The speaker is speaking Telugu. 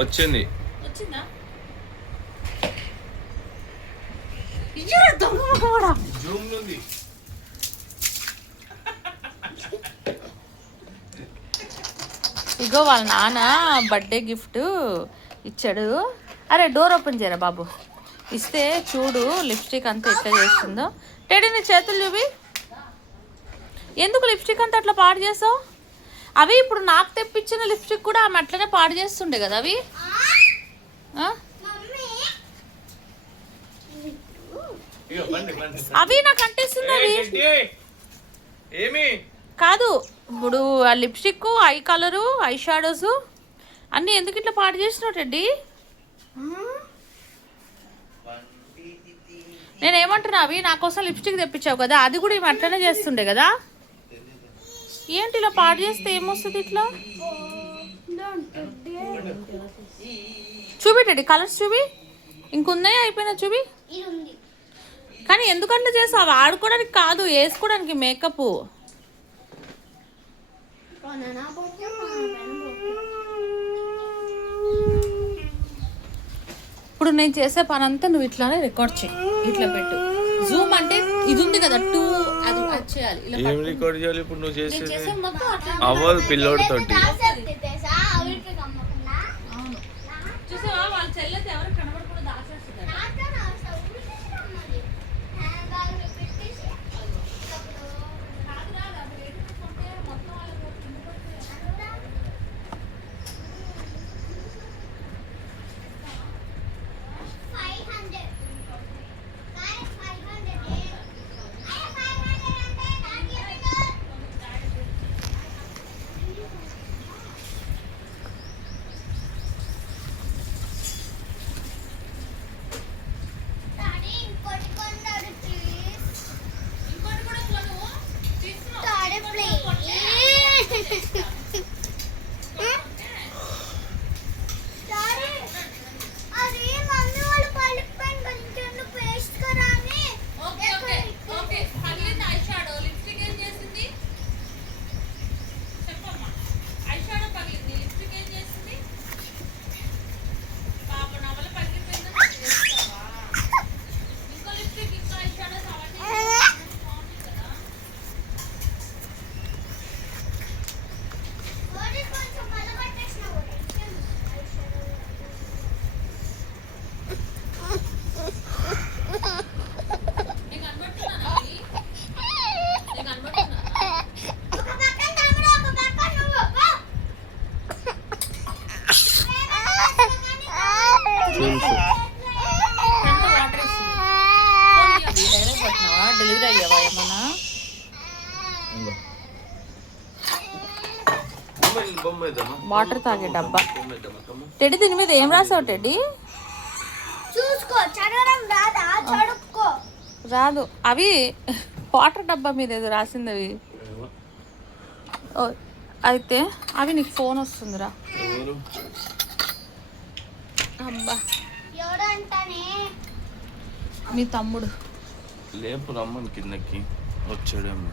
వచ్చింది. ఇగో వాళ్ళ నాన్న బర్త్డే గిఫ్ట్ ఇచ్చాడు. అరే డోర్ ఓపెన్ చేయరా బాబు. ఇస్తే చూడు లిప్స్టిక్ అంతా ఎట్లా చేస్తుందో. టేడీ నీ చేతులు చూపి. ఎందుకు లిప్స్టిక్ అంతా అట్లా పాడు చేస్తావు? అవి ఇప్పుడు నాకు తెప్పించిన లిప్స్టిక్ కూడా ఆమె అట్లనే పాడు చేస్తుండే కదా. అవి నాకు అంటేస్తుంది. అవి కాదు ఇప్పుడు ఆ lipstick, I colour, I shadows అన్నీ ఎందుకు ఇట్లా పాడు చేసినావు టెడ్డీ? నేనేమంటున్నా, అవి నా కోసం లిప్స్టిక్ తెప్పించావు కదా, అది కూడా ఇవి అట్లనే చేస్తుండే కదా. ఏంటి ఇలా పాడు చేస్తే ఏమొస్తుంది? ఇట్లా చూపిటండి కలర్స్ చూపి. ఇంకున్నాయా అయిపోయినా చూపి. కానీ ఎందుకంటే చేస్తావు? అవి ఆడుకోవడానికి కాదు, వేసుకోవడానికి మేకప్. ఇప్పుడు నేను చేసే పని అంతా నువ్వు ఇట్లానే రికార్డ్ చేయి. ఇట్లా పెట్టు. జూమ్ అంటే ఇది ఉంది కదా 2, అది చేయాలి. ఏం రికార్డ్ చేయాలి ఇప్పుడు నువ్వు చేసేది? అవ్వదు పిల్లోడితోటి. చూసావా వాళ్ళ చెల్లెతే ఎవరు కనబడకుండా దాచేస్తుంది. డెలివరీ అయ్యావా ఏమన్నా? వాటర్ తాగే డబ్బా. టెడ్డీ దీని మీద ఏం రాసావు టెడ్డీ? రాదు. అవి వాటర్ డబ్బా మీద ఏదో రాసింది. అవి అయితే అవి నీకు ఫోన్ వస్తుందిరా. అబ్బా మీ తమ్ముడు లేపు రమ్మని కిందకి వచ్చాడేమో.